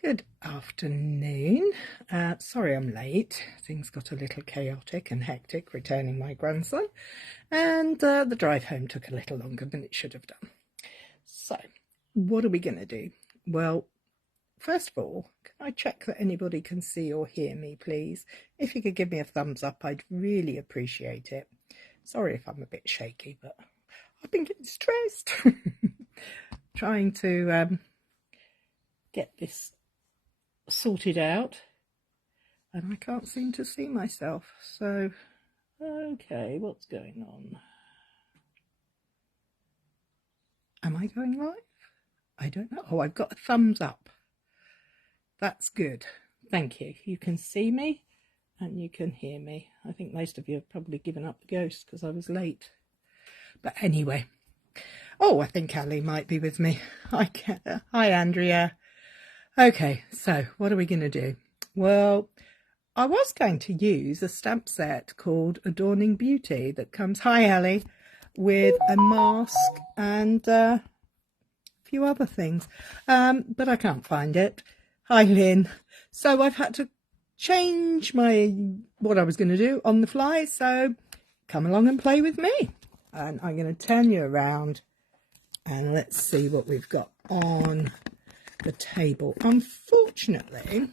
Good afternoon. Sorry I'm late. Things got a little chaotic and hectic returning my grandson, and the drive home took a little longer than it should have done. So, what are we going to do? Well, first of all, can I check that anybody can see or hear me, please? If you could give me a thumbs up, I'd really appreciate it. Sorry if I'm a bit shaky, but I've been getting stressed. Trying to get this sorted out, and I can't seem to see myself. So, okay, what's going on? Am I going live? I don't know. Oh, I've got a thumbs up. That's good. Thank you. You can see me and you can hear me. I think most of you have probably given up the ghost because I was late. But anyway. Oh, I think Ali might be with me. Hi, Andrea. Okay, so what are we going to do? Well, I was going to use a stamp set called Adorning Beauty that comes, hi Ali, with a mask and a few other things, but I can't find it. Hi Lynn. So I've had to change what I was going to do on the fly, so come along and play with me. And I'm going to turn you around and let's see what we've got on the table. Unfortunately,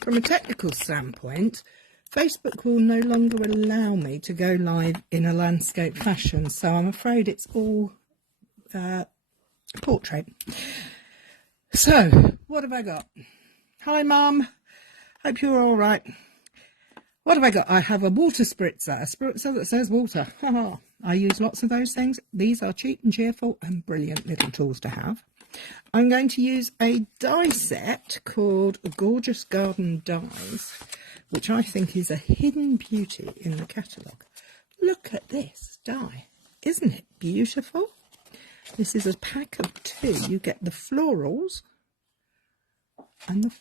from a technical standpoint, Facebook will no longer allow me to go live in a landscape fashion, so I'm afraid it's all portrait. So, what have I got? Hi Mum, hope you're all right. What have I got? I have a water spritzer, a spritzer that says water. I use lots of those things. These are cheap and cheerful and brilliant little tools to have. I'm going to use a die set called Gorgeous Garden Dies, which I think is a hidden beauty in the catalogue. Look at this die. Isn't it beautiful? This is a pack of 2. You get the florals and the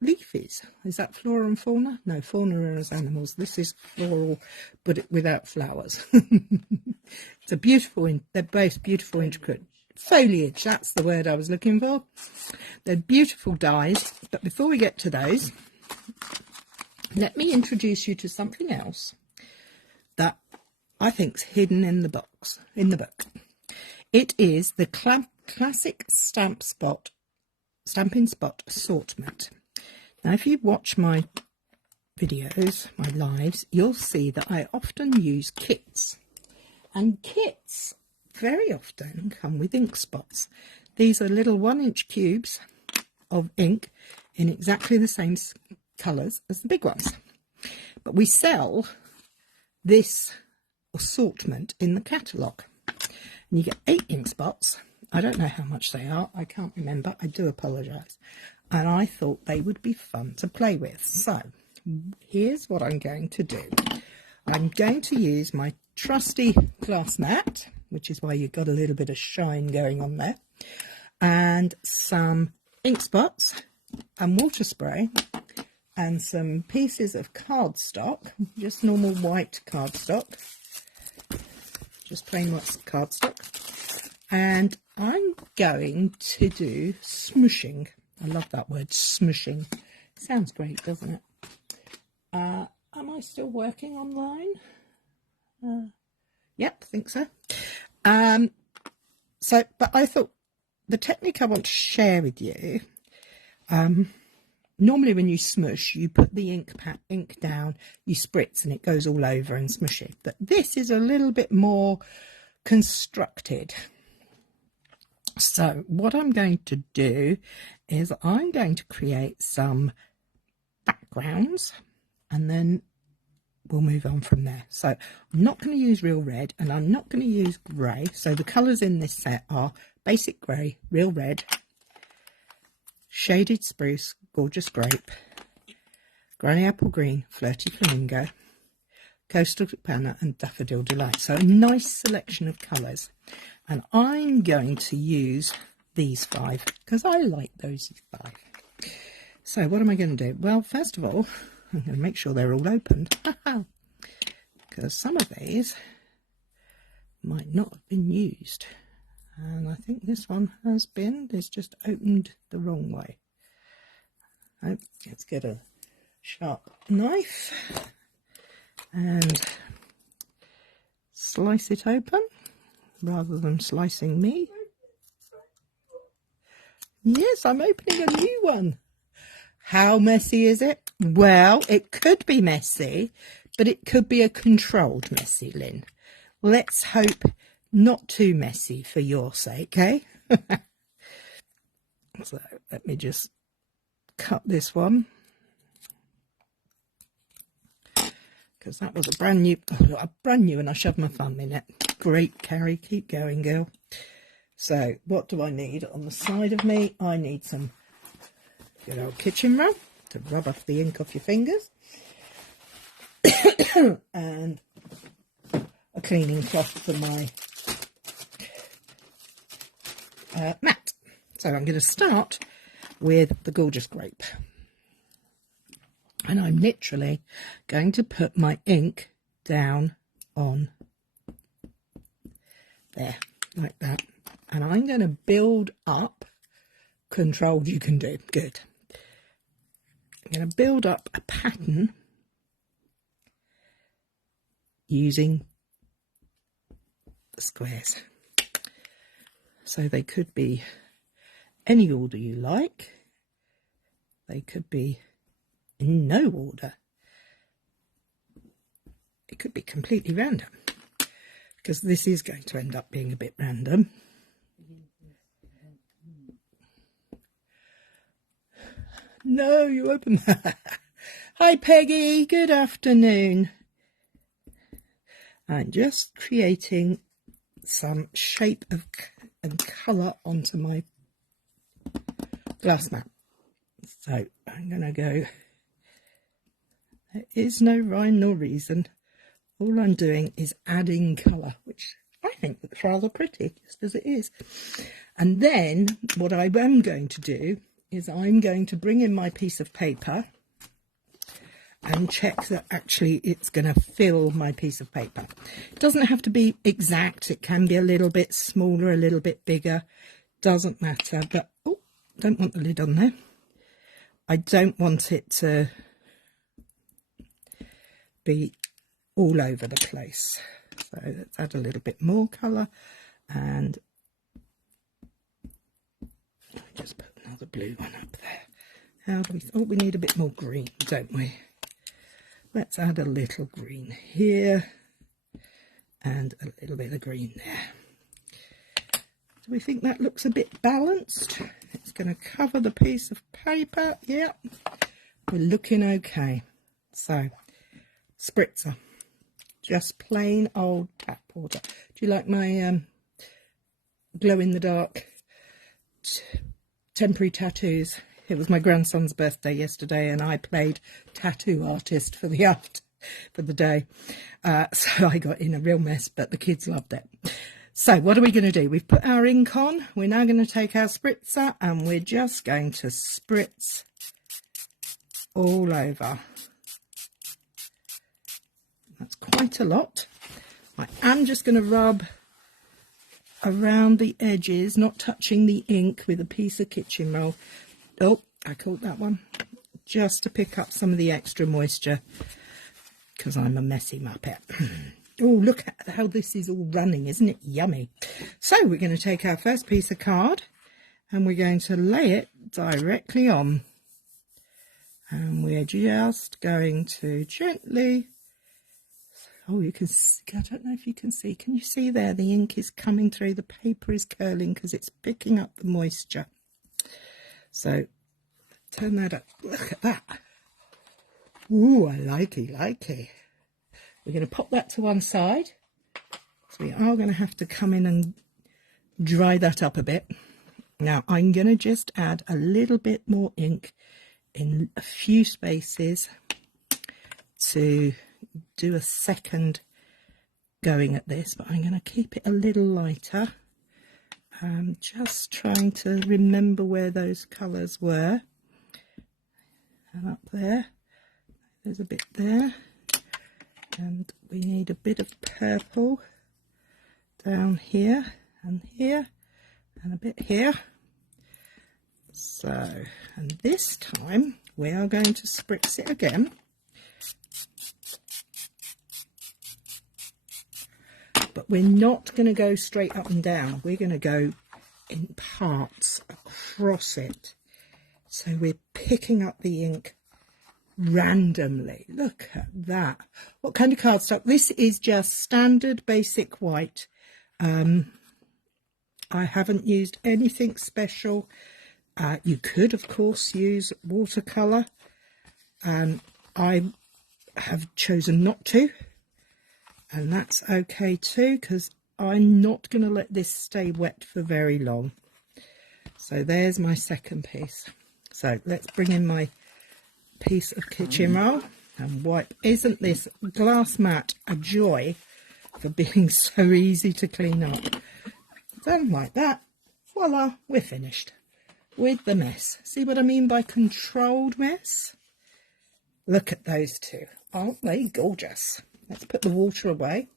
leafies. Is that flora and fauna? No, fauna are as animals. This is floral, but without flowers. It's a beautiful, they're both beautiful, intricate foliage. That's the word I was looking for. They're beautiful dies, but before we get to those, let me introduce you to something else that I think's hidden in the box, in the book. It is the classic Stampin' Spot assortment. Now, if you watch my videos, my lives, you'll see that I often use kits, and kits very often come with ink spots. These are little 1-inch cubes of ink in exactly the same colours as the big ones. But we sell this assortment in the catalogue. And you get 8 ink spots. I don't know how much they are. I can't remember. I do apologise. And I thought they would be fun to play with. So here's what I'm going to do. I'm going to use my trusty glass mat, which is why you've got a little bit of shine going on there, and some ink spots and water spray and some pieces of cardstock, just normal white cardstock, just plain white cardstock, and I'm going to do smooshing. I love that word, smooshing. Sounds great, doesn't it? Am I still working online? Yep, I think so. But I thought the technique I want to share with you, normally when you smush, you put the ink down, you spritz and it goes all over and smush it. But this is a little bit more constructed. So what I'm going to do is I'm going to create some backgrounds and then we'll move on from there. So I'm not going to use real red and I'm not going to use grey. So the colours in this set are basic grey, real red, shaded spruce, gorgeous grape, granny apple green, flirty flamingo, coastal banner and daffodil delight. So a nice selection of colours. And I'm going to use these 5 because I like those 5. So what am I going to do? Well, first of all, I'm going to make sure they're all opened, because some of these might not have been used. And I think this one has been. It's just opened the wrong way. So let's get a sharp knife and slice it open rather than slicing me. Yes, I'm opening a new one. How messy is it? Well, it could be messy, but it could be a controlled messy, Lynn. Let's hope not too messy for your sake, eh? So let me just cut this one, because that was a brand new, and I shoved my thumb in it. Great, Cary, keep going, girl. So what do I need on the side of me? I need some good old kitchen roll to rub off the ink off your fingers, and a cleaning cloth for my mat. So I'm going to start with the gorgeous grape, and I'm literally going to put my ink down on there like that, and I'm going to build up. Controlled you can do, good. I'm going to build up a pattern using the squares, so they could be any order you like. They could be in no order. It could be completely random, because this is going to end up being a bit random. No, you open that. Hi Peggy, good afternoon. I'm just creating some shape of and colour onto my glass mat. So I'm going to go, there is no rhyme nor reason. All I'm doing is adding colour, which I think looks rather pretty, just as it is. And then what I am going to do is I'm going to bring in my piece of paper and check that actually it's going to fill my piece of paper. It doesn't have to be exact. It can be a little bit smaller, a little bit bigger. Doesn't matter. But, oh, don't want the lid on there. I don't want it to be all over the place. So let's add a little bit more colour, and just put another blue one up there. How do we, oh, we need a bit more green, don't we? Let's add a little green here and a little bit of green there. Do we think that looks a bit balanced? It's going to cover the piece of paper. Yeah, we're looking okay. So, spritzer, just plain old tap water. Do you like my glow-in-the-dark temporary tattoos? It was my grandson's birthday yesterday, and I played tattoo artist for the day. So I got in a real mess, but the kids loved it. So what are we going to do? We've put our ink on. We're now going to take our spritzer, and we're just going to spritz all over. That's quite a lot. I am just going to rub around the edges, not touching the ink, with a piece of kitchen roll. Oh, I caught that one. Just to pick up some of the extra moisture, because I'm a messy muppet. Oh, look at how this is all running. Isn't it yummy? So we're going to take our first piece of card, and we're going to lay it directly on. And we're just going to gently... Oh, you can see, I don't know if you can see. Can you see there? The ink is coming through. The paper is curling because it's picking up the moisture. So turn that up. Look at that. Ooh, I like it. We're going to pop that to one side. So we are going to have to come in and dry that up a bit. Now I'm going to just add a little bit more ink in a few spaces to do a second going at this, but I'm going to keep it a little lighter. I'm just trying to remember where those colours were. And up there, there's a bit there, and we need a bit of purple down here and here and a bit here. So, and this time we are going to spritz it again. But we're not going to go straight up and down. We're going to go in parts across it. So we're picking up the ink randomly. Look at that. What kind of cardstock? This is just standard basic white. I haven't used anything special. You could, of course, use watercolour. I have chosen not to. And that's okay too, because I'm not going to let this stay wet for very long. So there's my second piece. So let's bring in my piece of kitchen roll and wipe. Isn't this glass mat a joy for being so easy to clean up? Then like that, voila, we're finished with the mess. See what I mean by controlled mess? Look at those two. Aren't they gorgeous? Let's put the water away.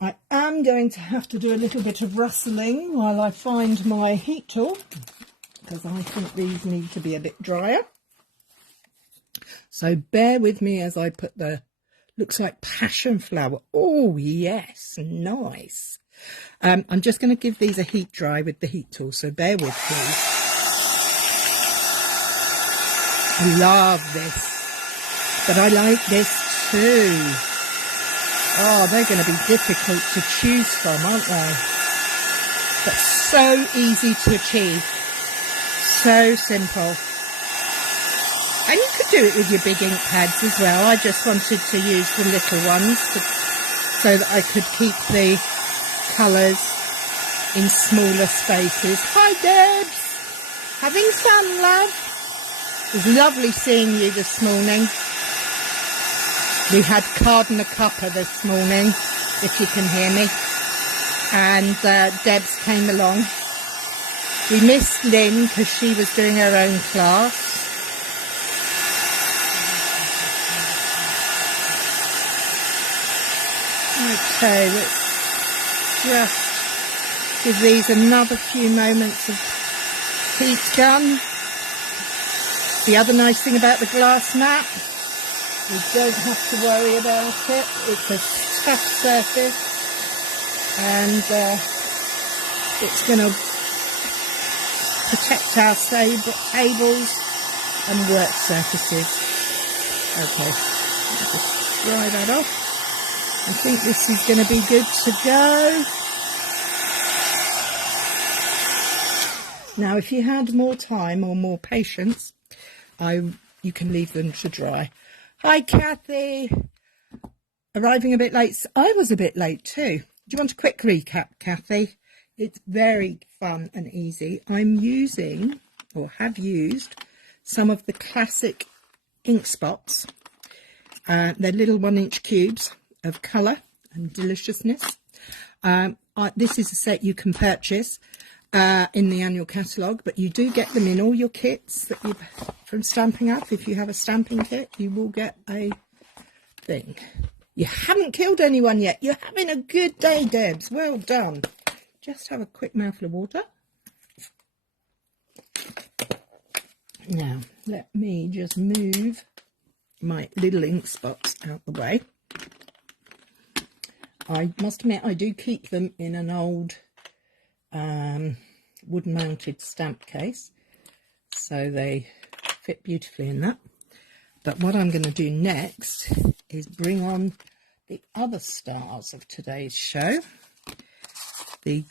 I am going to have to do a little bit of rustling while I find my heat tool, because I think these need to be a bit drier. So bear with me as I put the, looks like passion flower. Oh yes, nice. I'm just going to give these a heat dry with the heat tool, so bear with please. I love this, but I like this too. Oh, they're going to be difficult to choose from, aren't they? But so easy to achieve. So simple. And you could do it with your big ink pads as well. I just wanted to use the little ones so that I could keep the colours in smaller spaces. Hi Debs! Having fun, love? It was lovely seeing you this morning. We had Cardinal Cuppa this morning, if you can hear me, and Debs came along. We missed Lynn because she was doing her own class. Okay, let's just give these another few moments of heat gun. The other nice thing about the glass mat, we don't have to worry about it. It's a tough surface, and it's going to protect our tables and work surfaces. Okay, I'll just dry that off. I think this is going to be good to go. Now, if you had more time or more patience, you can leave them to dry. Hi, Kathy. Arriving a bit late. I was a bit late too. Do you want a quick recap, Kathy? It's very fun and easy. I'm using, or have used, some of the classic ink spots. They're little 1-inch cubes of colour and deliciousness. This is a set you can purchase in the annual catalogue, but you do get them in all your kits that you from Stampin' Up. If you have a stamping kit, you will get a thing. You haven't killed anyone yet. You're having a good day, Debs. Well done. Just have a quick mouthful of water. Now, let me just move my little ink spots out the way. I must admit, I do keep them in an old wood-mounted stamp case, so they fit beautifully in that. But what I'm going to do next is bring on the other stars of today's show, the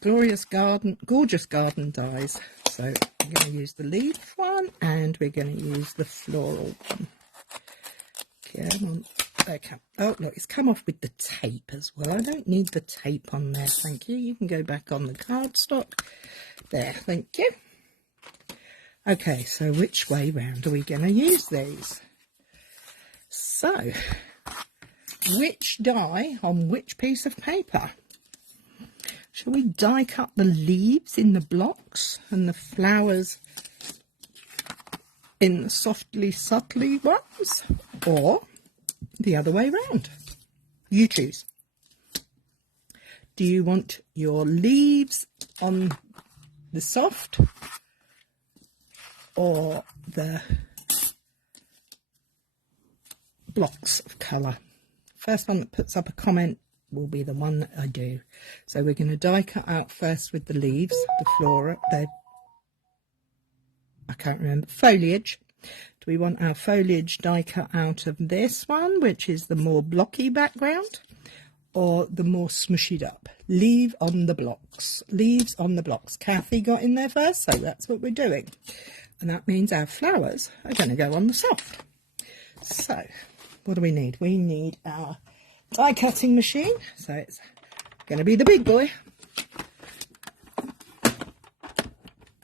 gorgeous garden dies. So I'm going to use the leaf one, and we're going to use the floral one. Come on. Okay. Oh, look, it's come off with the tape as well. I don't need the tape on there, thank you. You can go back on the cardstock. There, thank you. Okay, so which way round are we going to use these? So, which die on which piece of paper? Shall we die cut the leaves in the blocks and the flowers in the softly, subtly ones? Or the other way round? You choose. Do you want your leaves on the soft or the blocks of colour. First one that puts up a comment will be the one that I do. So we're going to die cut out first with the leaves, the flora, I can't remember, foliage. Do we want our foliage die cut out of this one, which is the more blocky background, or the more smushed up? Leave on the blocks. Leaves on the blocks. Kathy got in there first, so that's what we're doing. And that means our flowers are going to go on the soft. So, what do we need? We need our die cutting machine. So it's going to be the big boy.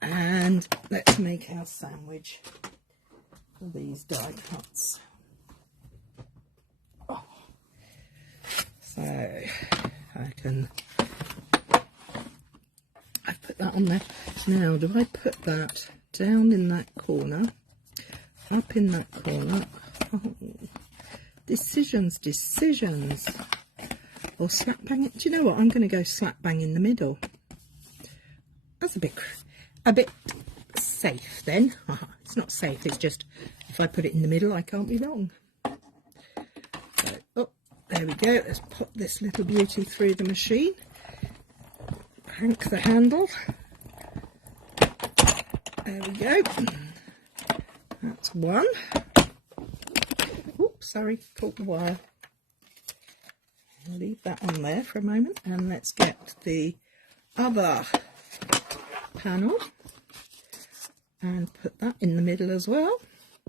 And let's make our sandwich for these die cuts. Oh. So I put that on there. Now, do I put that down in that corner, up in that corner? Oh, decisions. Or slap bang it. Do you know what? I'm going to go slap bang in the middle. That's a bit safe then. It's not safe, it's just if I put it in the middle I can't be wrong. So, oh, there we go. Let's pop this little beauty through the machine. Crank the handle. There we go. That's one. Oops, sorry, caught the wire. I'll leave that on there for a moment, and let's get the other panel and put that in the middle as well.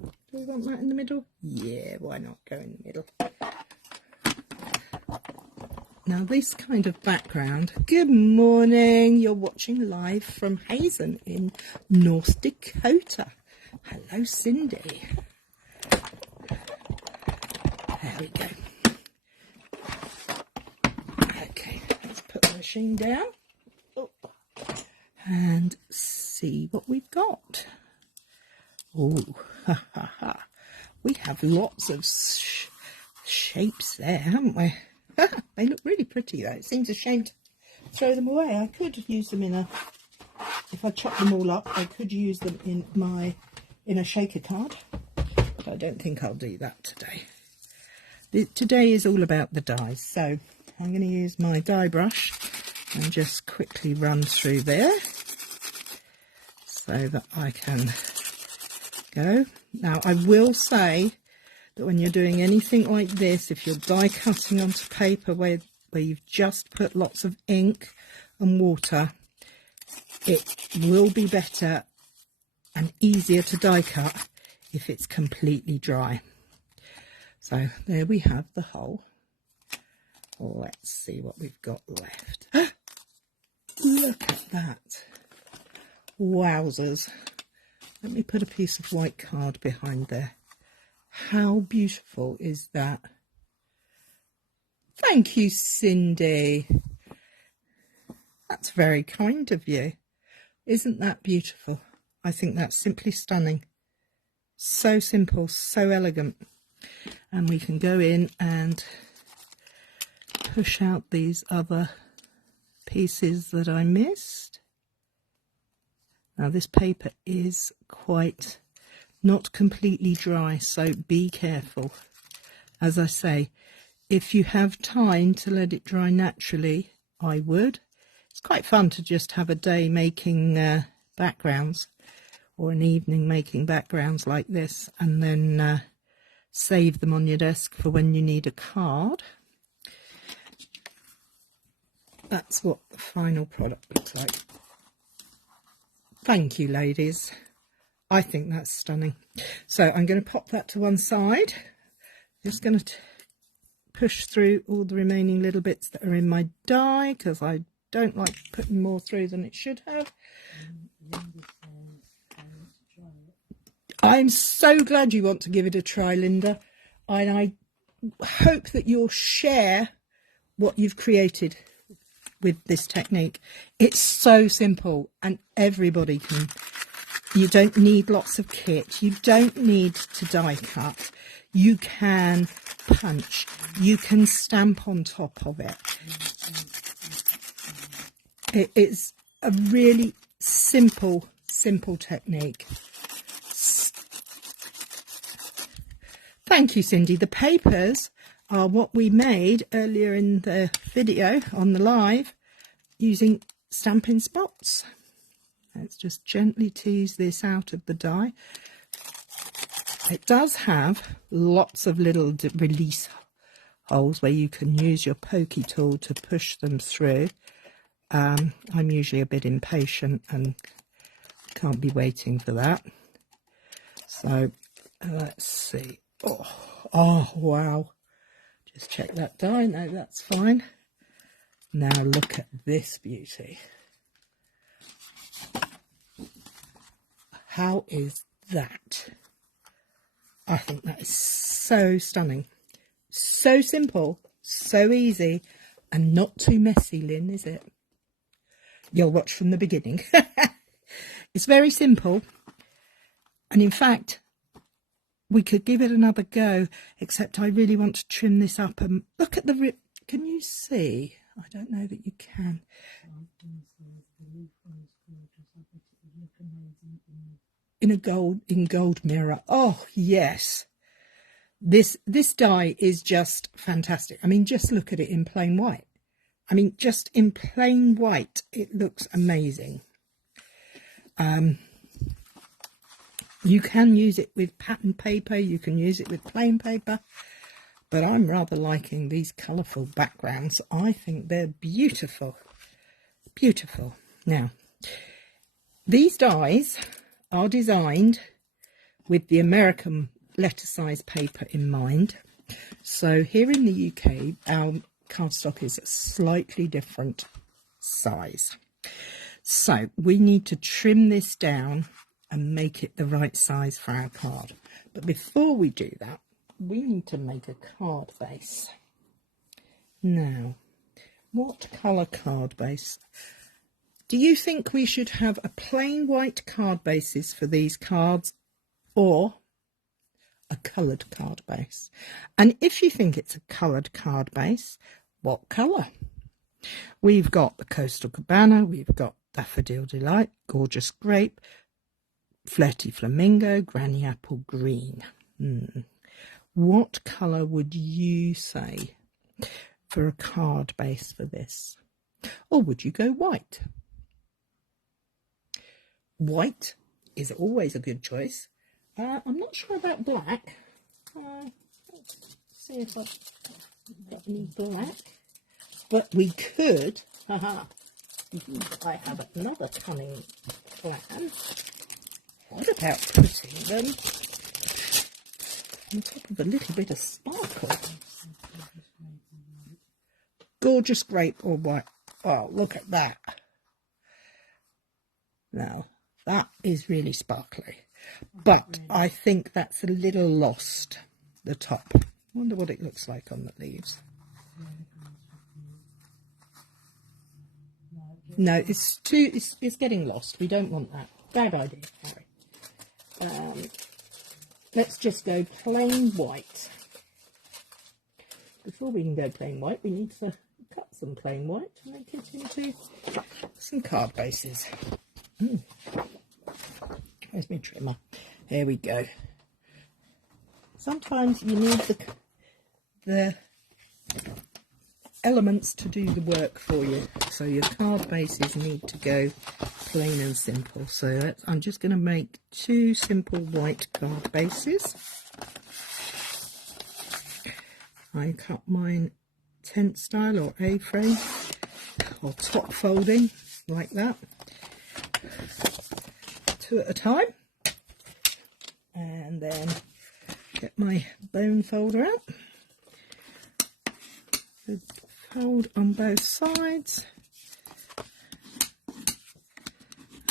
Do we want that in the middle? Yeah, why not go in the middle? Now this kind of background. Good morning, you're watching live from Hazen in North Dakota. Hello Cindy. There we go. Okay, let's put the machine down. Oh. And see what we've got. Oh, ha ha ha. We have lots of shapes there, haven't we? They look really pretty though. It seems a shame to throw them away. I could use them if I chop them all up, I could use them in a shaker card. But I don't think I'll do that today. Today is all about the dies. So I'm going to use my die brush and just quickly run through there so that I can go. Now I will say that when you're doing anything like this, if you're die cutting onto paper where you've just put lots of ink and water, it will be better and easier to die cut if it's completely dry. So there we have the whole. Let's see what we've got left. Look at that. Wowzers. Let me put a piece of white card behind there. How beautiful is that? Thank you, Cindy. That's very kind of you. Isn't that beautiful? I think that's simply stunning. So simple, so elegant. And we can go in and push out these other pieces that I missed. Now this paper is quite not completely dry, so be careful. As I say, if you have time to let it dry naturally, I would. It's quite fun to just have a day making backgrounds, or an evening making backgrounds like this, and then save them on your desk for when you need a card. That's what the final product looks like. Thank you, ladies. I think that's stunning. So I'm going to pop that to one side. Just going to push through all the remaining little bits that are in my die, because I don't like putting more through than it should have. I'm so glad you want to give it a try, Linda. And I hope that you'll share what you've created with this technique. It's so simple and everybody can. You don't need lots of kit. You don't need to die cut. You can punch. You can stamp on top of it. It is a really simple technique. thank you, Cindy. The papers are what we made earlier in the video on the live using Stampin' Spots. Let's just gently tease this out of the die. It does have lots of little release holes where you can use your pokey tool to push them through. I'm usually a bit impatient and can't be waiting for that. So let's see. Oh wow. Just check that die. No, that's fine. Now look at this beauty. How is that? I think that is so stunning. So simple, so easy, and not too messy, Lynn, is it? You'll watch from the beginning. It's very simple. And in fact, we could give it another go, except I really want to trim this up. And look at the rip. Can you see? I don't know that you can. In gold mirror. Oh yes, this die is just fantastic. I mean, just look at it in plain white. I mean, just in plain white, it looks amazing. You can use it with pattern paper, you can use it with plain paper, but I'm rather liking these colourful backgrounds. I think they're beautiful, beautiful. Now, these dies are designed with the American letter size paper in mind. So here in the UK, our cardstock is a slightly different size. So we need to trim this down and make it the right size for our card. But before we do that, we need to make a card base. Now, what colour card base? Do you think we should have a plain white card basis for these cards or a coloured card base? And if you think it's a coloured card base, what colour? We've got the Coastal Cabana, we've got Daffodil Delight, Gorgeous Grape, Flirty Flamingo, Granny Apple Green. What colour would you say for a card base for this? Or would you go white? White is always a good choice. I'm not sure about black. Let's see if I've got any black. But we could. I have another cunning plan. What about putting them on top of a little bit of sparkle? Gorgeous Grape or white. Oh, look at that. Now, that is really sparkly. But I think that's a little lost, the top. I wonder what it looks like on the leaves. No, it's getting lost. We don't want that. Bad idea, Cary. Let's just go plain white. Before we can go plain white, we need to cut some plain white to make it into some card bases. Where's my trimmer? There we go. Sometimes you need the elements to do the work for you. So your card bases need to go plain and simple. So I'm just going to make 2 simple white card bases. I cut mine tent style or A-frame or top folding like that. 2 at a time. And then get my bone folder out. Fold on both sides.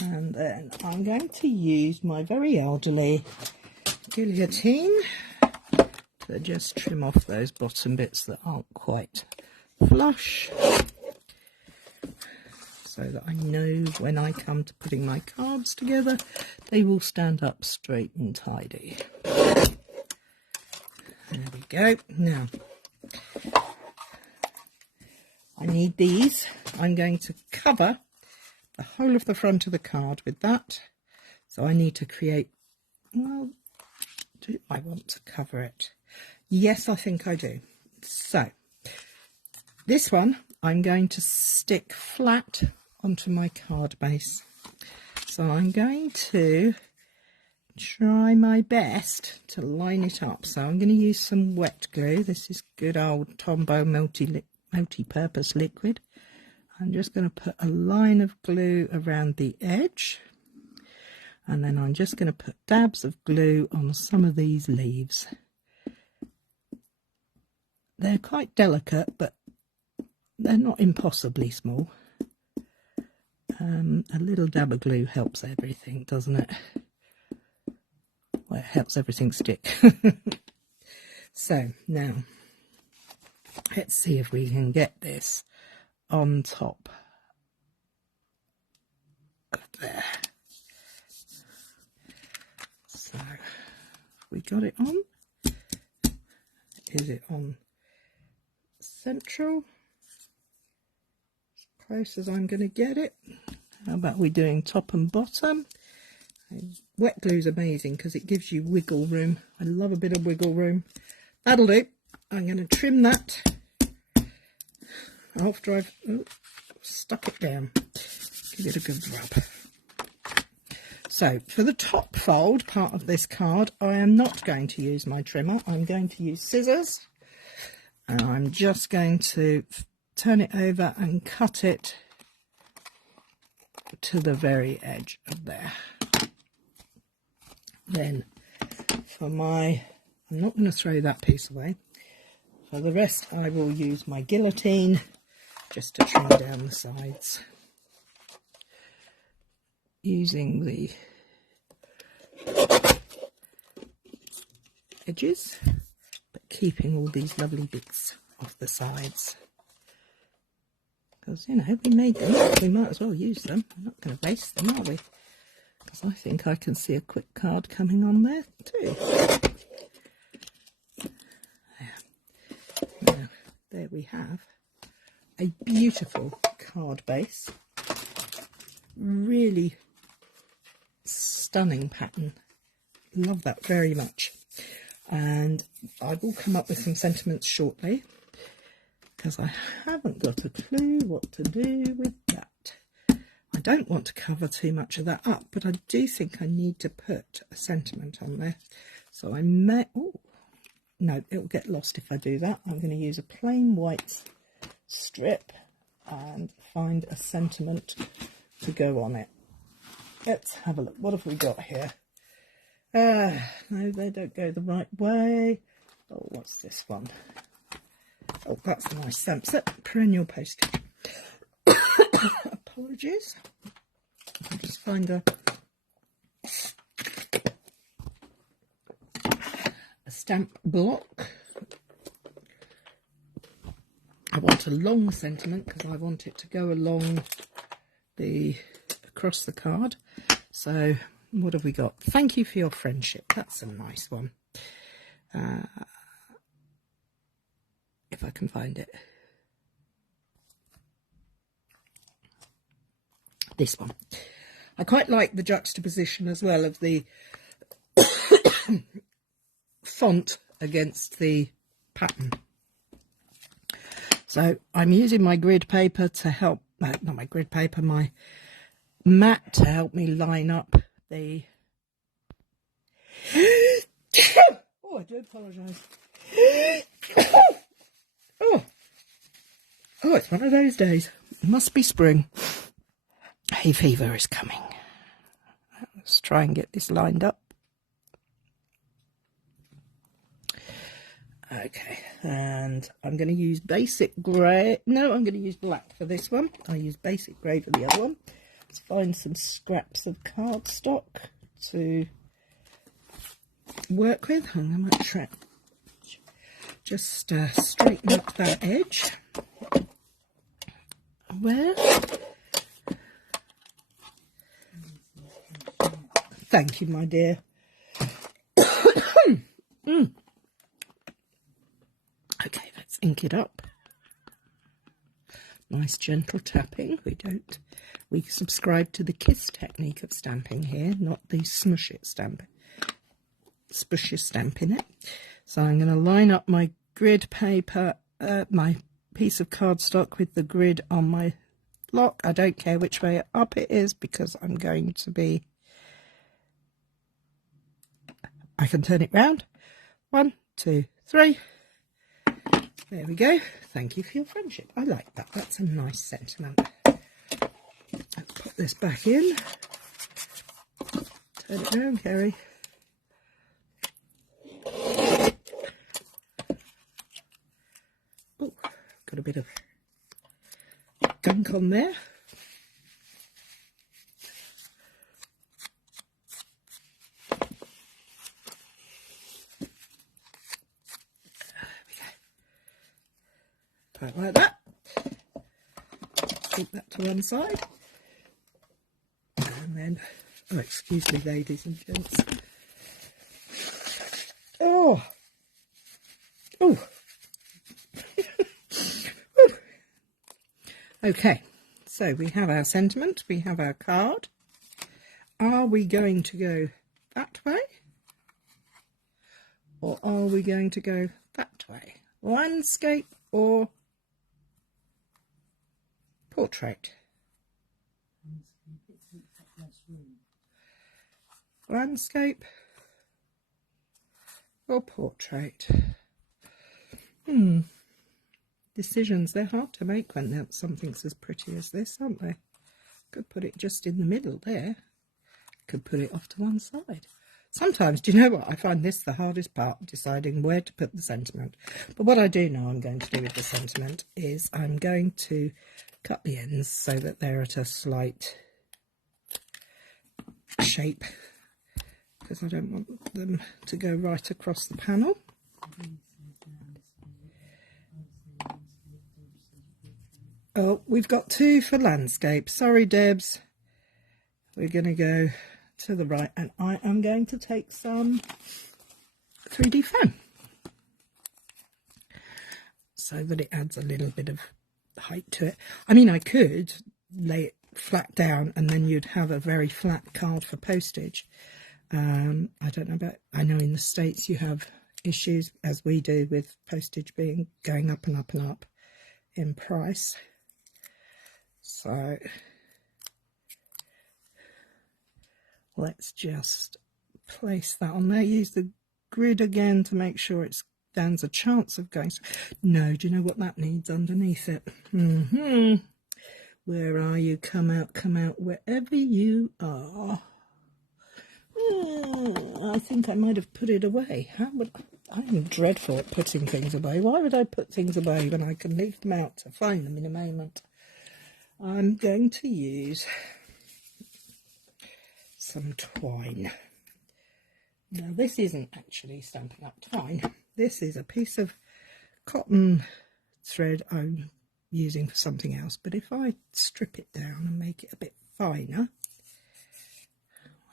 And then I'm going to use my very elderly guillotine to just trim off those bottom bits that aren't quite flush, so that I know when I come to putting my cards together, they will stand up straight and tidy. There we go. Now, I need these. I'm going to cover the whole of the front of the card with that. So I need to create, well, do I want to cover it? Yes, I think I do. So this one I'm going to stick flat onto my card base. So I'm going to try my best to line it up. So I'm going to use some wet glue. This is good old Tombow multi-purpose liquid. I'm just going to put a line of glue around the edge, and then I'm just going to put dabs of glue on some of these leaves. They're quite delicate, but they're not impossibly small. A little dab of glue helps everything, doesn't it? Well, it helps everything stick. So now let's see if we can get this on top of there. So we got it on. Is it on central? As close as I'm going to get it. How about we doing top and bottom? Wet glue's amazing because it gives you wiggle room. I love a bit of wiggle room. That'll do. I'm going to trim that after I've stuck it down. Give it a good rub. So for the top fold part of this card, I am not going to use my trimmer. I'm going to use scissors, and I'm just going to turn it over and cut it to the very edge of there. Then for my, I'm not going to throw that piece away. For the rest, I will use my guillotine just to trim down the sides, using the edges, but keeping all these lovely bits off the sides. Because, you know, we made them, we might as well use them. We're not going to waste them, are we? Because I think I can see a quick card coming on there too. Now, there we have a beautiful card base. Really stunning pattern. Love that very much. And I will come up with some sentiments shortly, because I haven't got a clue what to do with that. I don't want to cover too much of that up, but I do think I need to put a sentiment on there. So I may... Oh, no, it'll get lost if I do that. I'm going to use a plain white strip and find a sentiment to go on it. Let's have a look. What have we got here? No, they don't go the right way. Oh, what's this one? Oh, that's a nice stamp set. Perennial postage. Apologies. I'll just find a stamp block. I want a long sentiment because I want it to go along across the card. So what have we got? Thank you for your friendship. That's a nice one. If I can find it. This one. I quite like the juxtaposition as well of the font against the pattern. So I'm using my grid paper to help, not my grid paper, my mat to help me line up the... Oh, I do apologise. Oh, it's one of those days. It must be spring. Hay fever is coming. Let's try and get this lined up. Okay, and I'm going to use basic grey. No, I'm going to use black for this one. I'll use basic grey for the other one. Let's find some scraps of cardstock to work with. I'm going to try just straighten up that edge. Where? Thank you, my dear. Okay, let's ink it up. Nice gentle tapping. We subscribe to the KISS technique of stamping here, not the smush it stamping. Smooshing Stampin' It. So I'm going to line up my grid paper, my piece of cardstock with the grid on my block. I don't care which way up it is because I'm going to be, I can turn it round. 1, 2, 3. There we go. Thank you for your friendship. I like that. That's a nice sentiment. Let's put this back in. Turn it round, Cary. Oh, got a bit of gunk on there. Like that. Keep that to one side. And then, oh, excuse me, ladies and gents. Oh, oh. Okay, so we have our sentiment, we have our card. Are we going to go that way? Or are we going to go that way? Landscape or portrait? Landscape or portrait? Decisions, they're hard to make when something's as pretty as this, aren't they? Could put it just in the middle there. Could put it off to one side. Sometimes, do you know what? I find this the hardest part, deciding where to put the sentiment. But what I do know I'm going to do with the sentiment is I'm going to cut the ends so that they're at a slight shape, because I don't want them to go right across the panel. Oh, we've got 2 for landscape. Sorry, Debs. We're going to go to the right, and I am going to take some 3D foam so that it adds a little bit of height to it. I mean, I could lay it flat down and then you'd have a very flat card for postage. I don't know about, I know in the States you have issues, as we do, with postage going up and up and up in price. So let's just place that on there. Use the grid again to make sure it stands a chance of going. No, do you know what that needs underneath it? Where are you? Come out, wherever you are. I think I might have put it away. I'm dreadful at putting things away. Why would I put things away when I can leave them out to find them in a moment? I'm going to use some twine. Now, this isn't actually Stampin' Up twine. This is a piece of cotton thread I'm using for something else. But if I strip it down and make it a bit finer,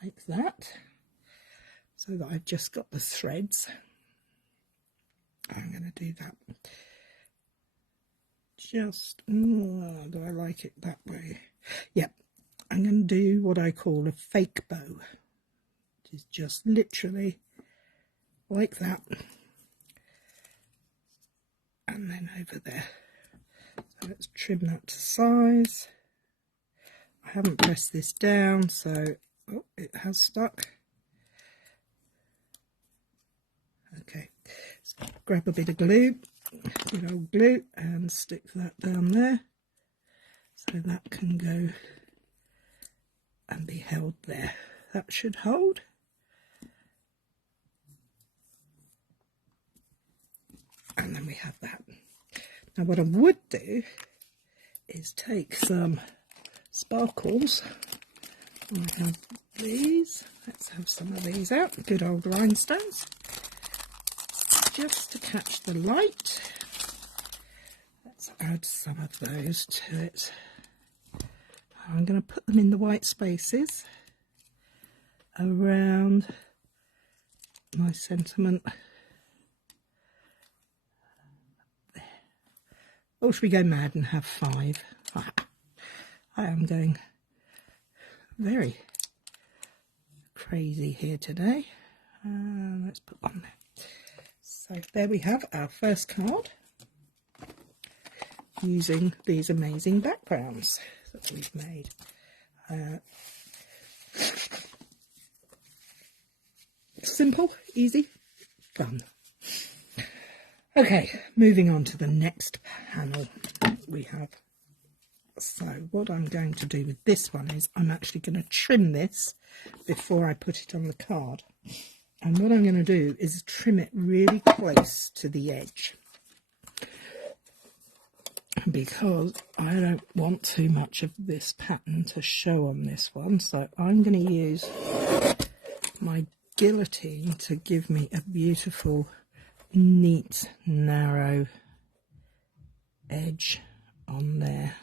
like that, so that I've just got the threads, I'm going to do that. Just, do I like it that way? Yep. I'm going to do what I call a fake bow, which is just literally like that, and then over there. So let's trim that to size. I haven't pressed this down, so it has stuck. Okay, let's grab a bit of glue, good old glue, and stick that down there so that can go and be held there. That should hold. And then we have that. Now what I would do is take some sparkles. I have these. Let's have some of these out. Good old rhinestones. Just to catch the light. Let's add some of those to it. I'm going to put them in the white spaces around my sentiment. There. Oh, should we go mad and have 5? I am going very crazy here today. Let's put one there. So there we have our first card using these amazing backgrounds that we've made. Simple, easy, done. Okay, moving on to the next panel we have. So what I'm going to do with this one is I'm actually going to trim this before I put it on the card. And what I'm going to do is trim it really close to the edge, because I don't want too much of this pattern to show on this one. So I'm going to use my guillotine to give me a beautiful, neat, narrow edge on there.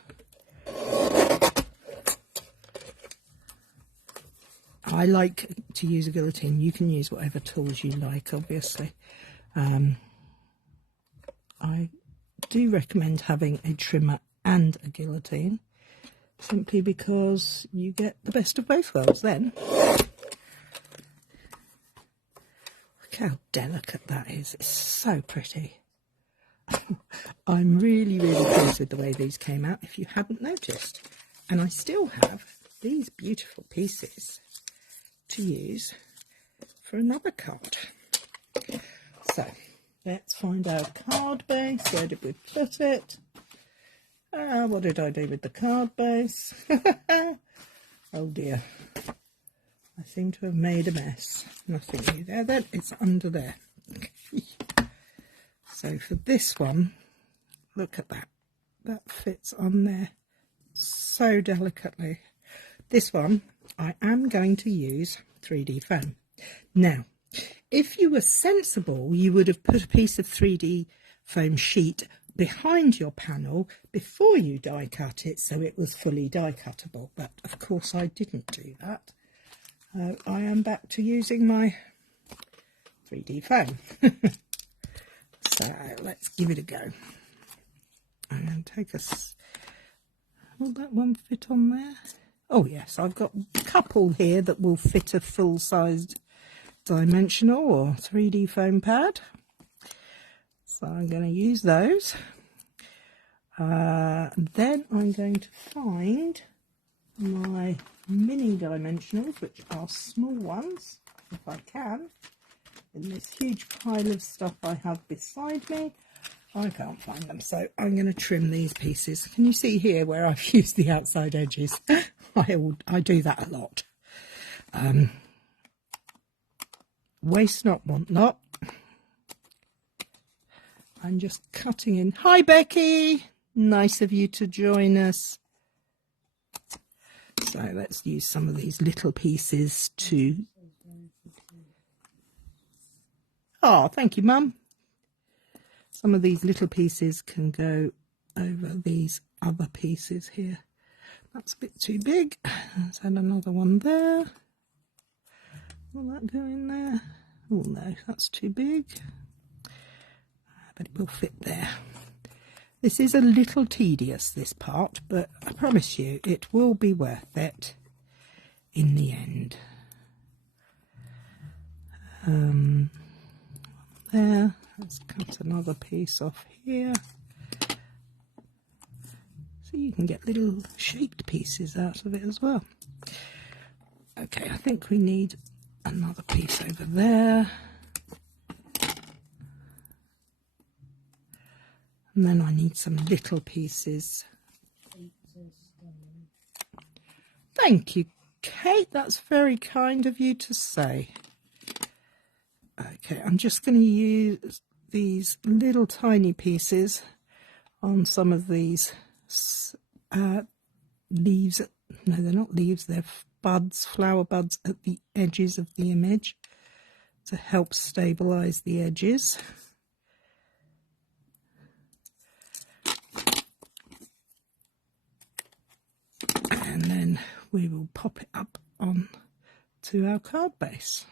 I like to use a guillotine. You can use whatever tools you like, obviously. I do recommend having a trimmer and a guillotine, simply because you get the best of both worlds then. Look how delicate that is. It's so pretty. I'm really, really pleased with the way these came out, if you hadn't noticed. And I still have these beautiful pieces to use for another card. So let's find our card base. Where did we put it? What did I do with the card base? Oh dear, I seem to have made a mess. Nothing new there then, it's under there. So for this one, look at that, that fits on there so delicately. This one I am going to use 3D foam. Now, if you were sensible, you would have put a piece of 3D foam sheet behind your panel before you die cut it, so it was fully die cuttable. But of course I didn't do that. I am back to using my 3D foam. So let's give it a go. I'm going to take will that one fit on there? Oh yes, I've got a couple here that will fit a full-sized dimensional or 3D foam pad. So I'm going to use those. Then I'm going to find my mini dimensionals, which are small ones, if I can, in this huge pile of stuff I have beside me. I can't find them, so I'm going to trim these pieces. Can you see here where I've used the outside edges? I do that a lot. Waste not, want not. I'm just cutting in. Hi Becky, nice of you to join us. So let's use some of these little pieces to... Oh, thank you, Mum. Some of these little pieces can go over these other pieces here. That's a bit too big. Let's add another one there. Will that go in there? Oh no, that's too big. But it will fit there. This is a little tedious, this part, but I promise you it will be worth it in the end. There, let's cut another piece off here. So you can get little shaped pieces out of it as well. Okay, I think we need another piece over there. And then I need some little pieces. Thank you, Kate. That's very kind of you to say. Okay, I'm just going to use these little tiny pieces on some of these leaves. No, they're not leaves, they're buds, flower buds at the edges of the image to help stabilize the edges. And then we will pop it up on to our card base.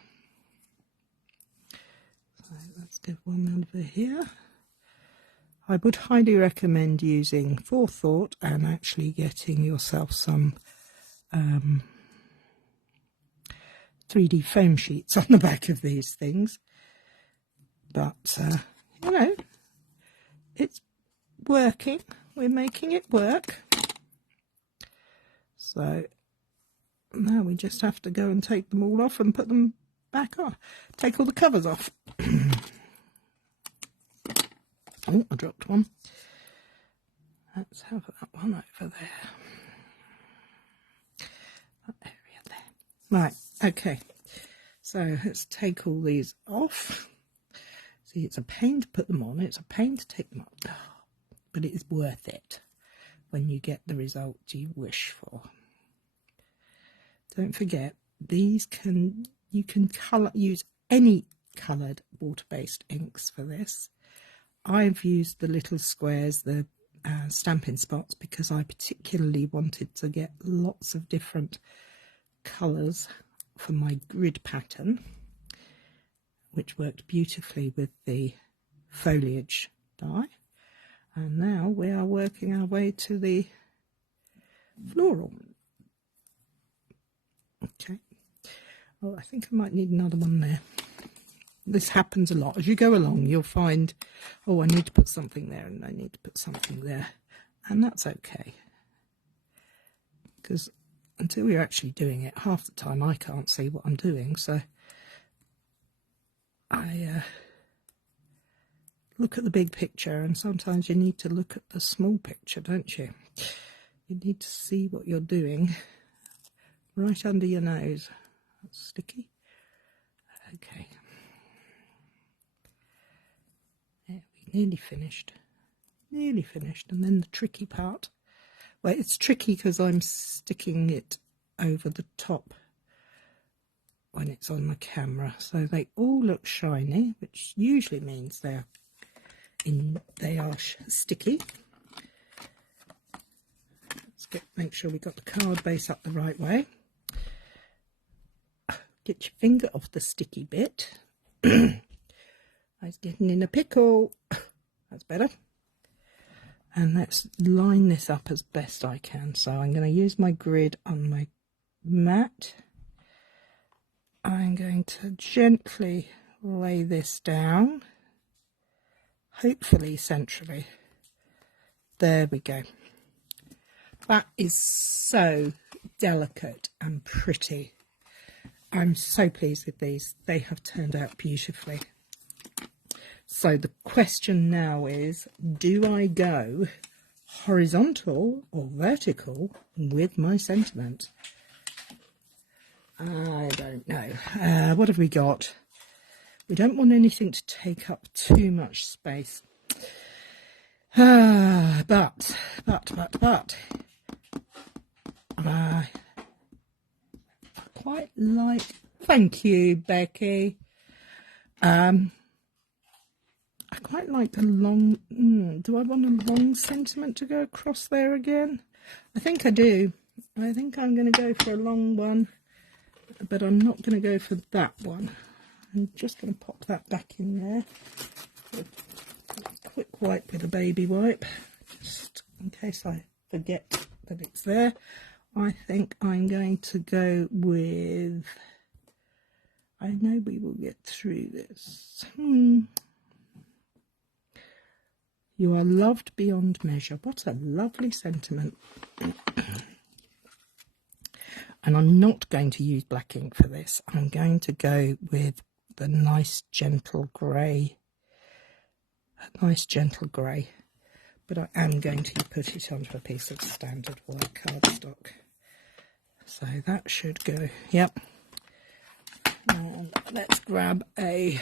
So let's get one over here. I would highly recommend using forethought and actually getting yourself some 3D foam sheets on the back of these things. But, you know, it's working. We're making it work. So now we just have to go and take them all off and put them back on. Take all the covers off. Oh, I dropped one. Let's have that one over there. That area there. Right, okay. So let's take all these off. See, it's a pain to put them on. It's a pain to take them off. But it is worth it when you get the result you wish for. Don't forget, you can use any coloured water-based inks for this. I've used the little squares, the Stampin' Spots, because I particularly wanted to get lots of different colours for my grid pattern, which worked beautifully with the foliage die. And now we are working our way to the floral. Okay. Oh, I think I might need another one there. This happens a lot. As you go along, you'll find, oh, I need to put something there and I need to put something there. And that's okay. Because until you're actually doing it, half the time I can't see what I'm doing. So I look at the big picture, and sometimes you need to look at the small picture, don't you? You need to see what you're doing right under your nose. That's sticky. Okay. There, we nearly finished. Nearly finished. And then the tricky part. Well, it's tricky because I'm sticking it over the top when it's on the camera. So they all look shiny, which usually means they are sticky. Let's make sure we got the card base up the right way. Get your finger off the sticky bit. I was getting in a pickle. That's better. And let's line this up as best I can. So I'm going to use my grid on my mat. I'm going to gently lay this down, hopefully centrally. There we go. That is so delicate and pretty. I'm so pleased with these. They have turned out beautifully. So the question now is, do I go horizontal or vertical with my sentiment? I don't know. What have we got? We don't want anything to take up too much space. But. I quite like... Thank you, Becky. I quite like the long... do I want a long sentiment to go across there again? I think I do. I think I'm going to go for a long one, but I'm not going to go for that one. I'm just going to pop that back in there. A quick wipe with a baby wipe, just in case I forget that it's there. I think I'm going to go with... I know we will get through this. You are loved beyond measure. What a lovely sentiment. And I'm not going to use black ink for this. I'm going to go with the nice gentle grey. A nice gentle grey. But I am going to put it onto a piece of standard white cardstock. So that should go. Yep. And let's grab a...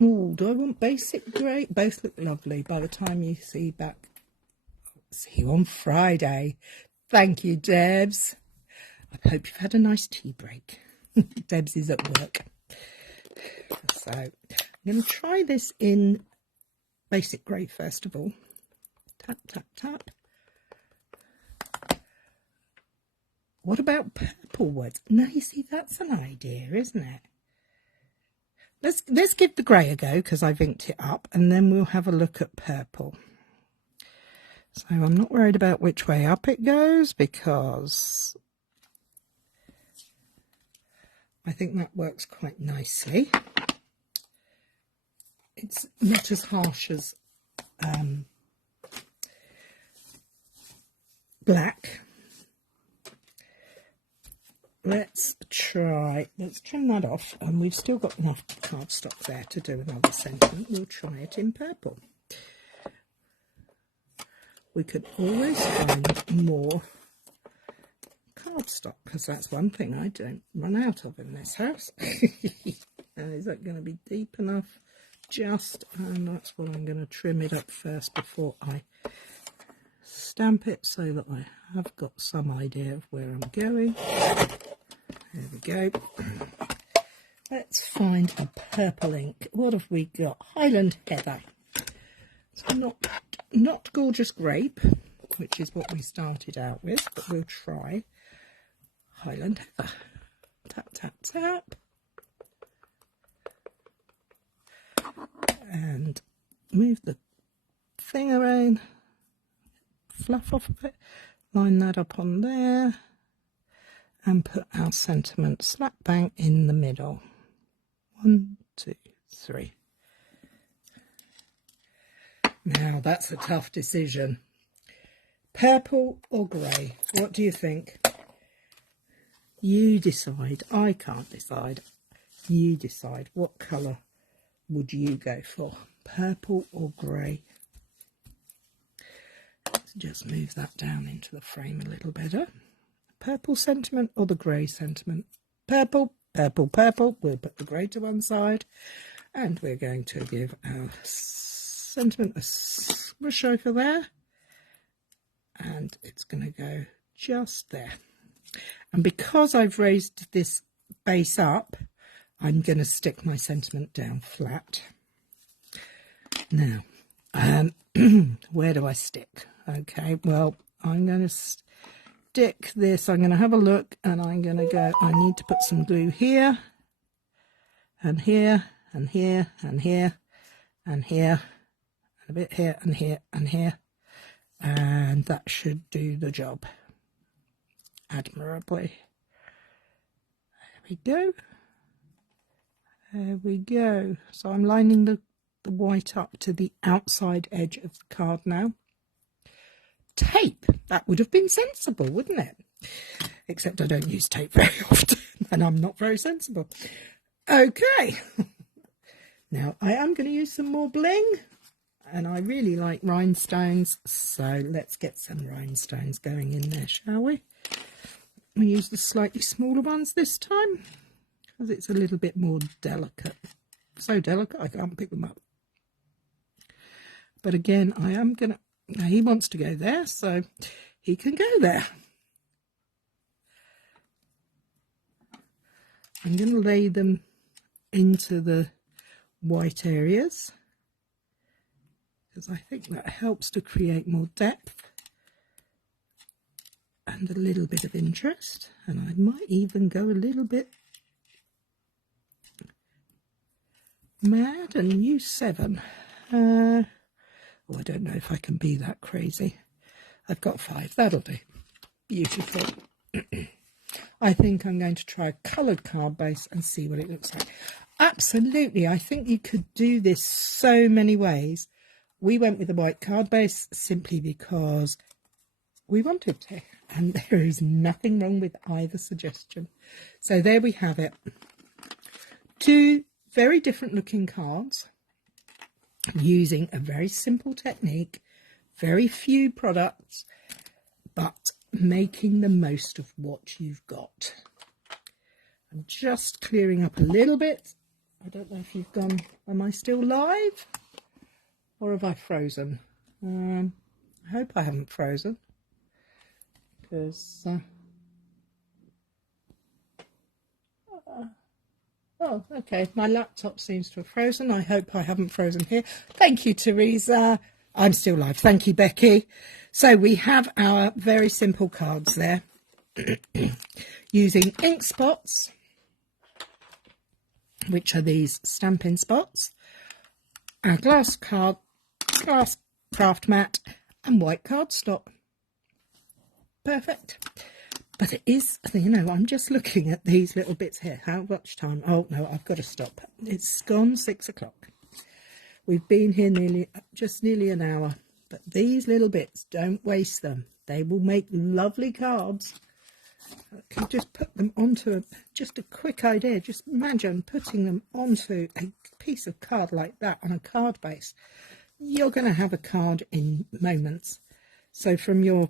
Oh, do I want basic grey? Both look lovely. By the time you see back, see you on Friday. Thank you, Debs. I hope you've had a nice tea break. Debs is at work. So I'm going to try this in basic grey first of all. Tap, tap, tap. What about purple words? Now you see, that's an idea, isn't it? Let's give the grey a go because I've inked it up, and then we'll have a look at purple. So I'm not worried about which way up it goes because I think that works quite nicely. It's not as harsh as black. Let's trim that off, and we've still got enough cardstock there to do another sentiment. We'll try it in purple. We could always find more cardstock, because that's one thing I don't run out of in this house. Is that going to be deep enough? And that's what I'm going to trim it up first before I stamp it, so that I have got some idea of where I'm going. There we go. Let's find a purple ink. What have we got? Highland Heather. It's not Gorgeous Grape, which is what we started out with, but we'll try Highland Heather. Tap, tap, tap. And move the thing around, fluff off of it, line that up on there, and put our sentiment slap bang in the middle. 1, 2, 3. Now that's a tough decision. Purple or grey? What do you think? You decide. I can't decide. You decide. What colour would you go for? Purple or grey? Let's just move that down into the frame a little better. Purple sentiment or the grey sentiment? Purple, purple, purple. We'll put the grey to one side, and we're going to give our sentiment a smush over there, and it's going to go just there. And because I've raised this base up, I'm going to stick my sentiment down flat. Now, where do I stick? Okay, well, I'm going to stick this. I'm going to have a look, and I'm going to go, I need to put some glue here, and here, and here, and here, and here, and a bit here, and here, and here. And that should do the job admirably. There we go. There we go. So I'm lining the white up to the outside edge of the card now. Tape. That would have been sensible, wouldn't it? Except I don't use tape very often, and I'm not very sensible. Okay. Now I am going to use some more bling, and I really like rhinestones, so let's get some rhinestones going in there, shall we? We use the slightly smaller ones this time, because it's a little bit more delicate. So delicate I can't pick them up. But again, I am going to... Now he wants to go there, so he can go there. I'm going to lay them into the white areas, because I think that helps to create more depth and a little bit of interest. And I might even go a little bit mad and use 7. Oh, I don't know if I can be that crazy. I've got 5. That'll do. Beautiful. I think I'm going to try a coloured card base and see what it looks like. Absolutely. I think you could do this so many ways. We went with the white card base simply because we wanted to. And there is nothing wrong with either suggestion. So there we have it. 2 very different looking cards, using a very simple technique, very few products, but making the most of what you've got. I'm just clearing up a little bit. I don't know if you've gone, am I still live? Or have I frozen? I hope I haven't frozen, because oh, okay, my laptop seems to have frozen. I hope I haven't frozen here. Thank you, Teresa. I'm still live. Thank you, Becky. So we have our very simple cards there. Using ink spots, which are these Stampin' spots, our glass craft mat, and white cardstock. Perfect. But it is, you know, I'm just looking at these little bits here. How much time? Oh, no, I've got to stop. It's gone 6 o'clock. We've been here just nearly an hour. But these little bits, don't waste them. They will make lovely cards. I can just put them onto just a quick idea. Just imagine putting them onto a piece of card like that on a card base. You're going to have a card in moments. So from your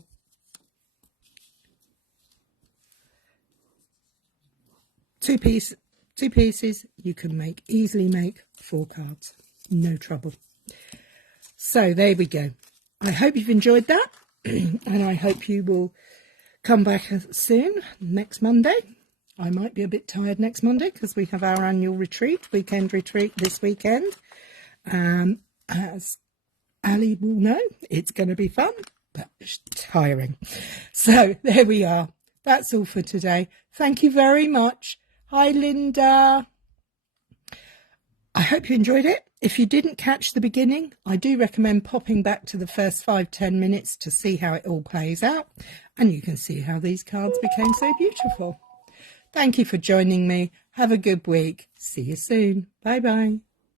two pieces, you can easily make 4 cards. No trouble. So there we go. I hope you've enjoyed that. And I hope you will come back soon, next Monday. I might be a bit tired next Monday because we have our annual weekend retreat this weekend. As Ali will know, it's going to be fun, but it's tiring. So there we are. That's all for today. Thank you very much. Hi, Linda. I hope you enjoyed it. If you didn't catch the beginning, I do recommend popping back to the first 5-10 minutes to see how it all plays out. And you can see how these cards became so beautiful. Thank you for joining me. Have a good week. See you soon. Bye-bye.